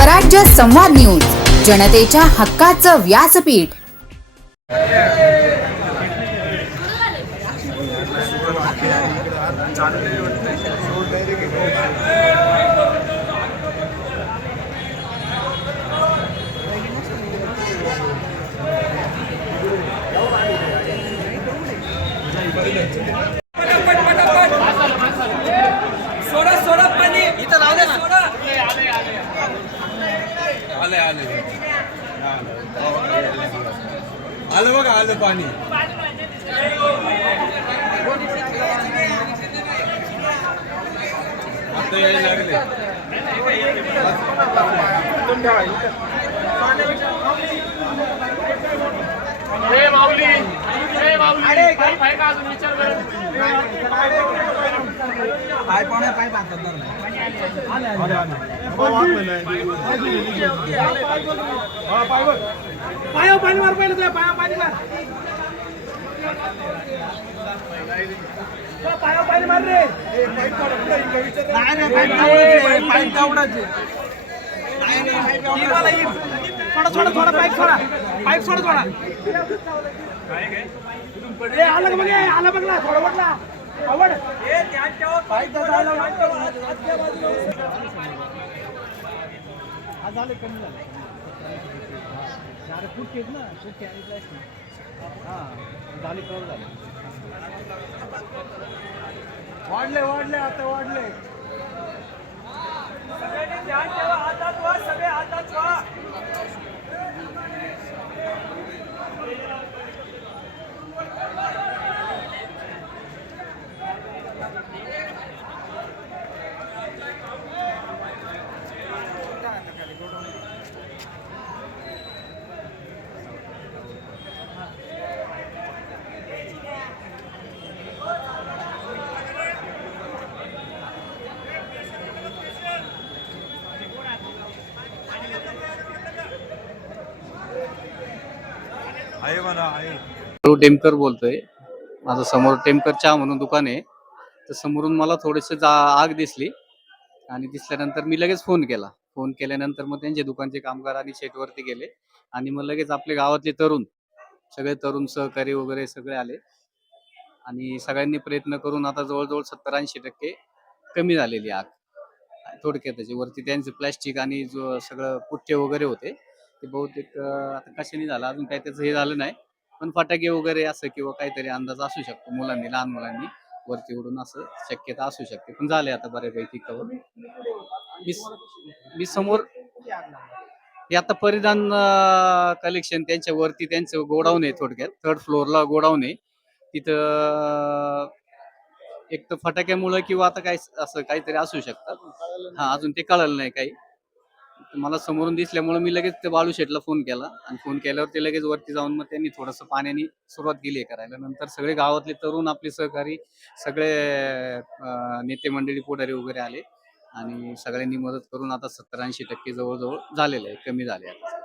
स्वराज्य संवाद न्यूज जनतेच्या हक्काचं व्यासपीठ. आलं आलं. आलं बघा आलं पाणी. आता यायला लागले. हे माऊली हे माऊली काय? पाय का अजून विचार करत पाया पाणी मार पाहिलं तुझ्या पाया पाणी मार पाया पाणी मार रे थोडा थोडा थोडा पाईप थोडा पाईप थोडा थोडा ए आलं का बघ आलं बघ ना थोडं झालं कमी झाले. अरे खूप केक ना खूप कॅनिकलाच नाही हां झाले कवर झाले. वाढले वाढले आता वाढले. टेमकर बोलतोय. माझं समोर टेमकर चहा म्हणून दुकान आहे. तर समोरून मला थोडेसे आग दिसली. आणि दिसल्यानंतर मी लगेच फोन केला. फोन केल्यानंतर मग त्यांचे दुकानचे कामगार आणि शेटवरती गेले. आणि मग लगेच आपले गावातले तरुण सगळे तरुण सहकारी वगैरे सगळे आले. आणि सगळ्यांनी प्रयत्न करून आता जवळजवळ सत्तर ऐंशी टक्के कमी झालेली आग. थोडक्यात त्याची वरती त्यांचे प्लॅस्टिक आणि जो सगळं पुठ्ठे वगैरे होते ते बहुतेक आता कशाने झालं? अजून काही त्याचं हे झालं नाही. पण फटाके वगैरे असं किंवा काहीतरी अंदाज असू शकतो मुलांनी लहान मुलांनी. वरती उडून असं शक्यता असू शकते. पण झाले आता बऱ्यापैकी कवर. मी मी समोर हे आता परिधान कलेक्शन त्यांच्या वरती त्यांचं गोडाऊन आहे थोडक्यात. थर्ड फ्लोअरला गोडाऊन आहे. तिथं एक तर फटाक्यामुळं किंवा आता काय असं काहीतरी असू शकतात हा अजून ते कळलं नाही काही. मला समोरून दिसल्यामुळे मी लगेच त्या बाळू शेटला फोन केला. आणि फोन केल्यावर ते लगेच वरती जाऊन मग त्यांनी थोडंसं पाण्याने सुरुवात केली आहे करायला. नंतर सगळे गावातले तरुण आपले सहकारी सगळे नेते मंडळी पुढारी वगैरे आले. आणि सगळ्यांनी मदत करून आता सत्तर ऐंशी टक्के जवळजवळ झालेलं आहे कमी झाले आता.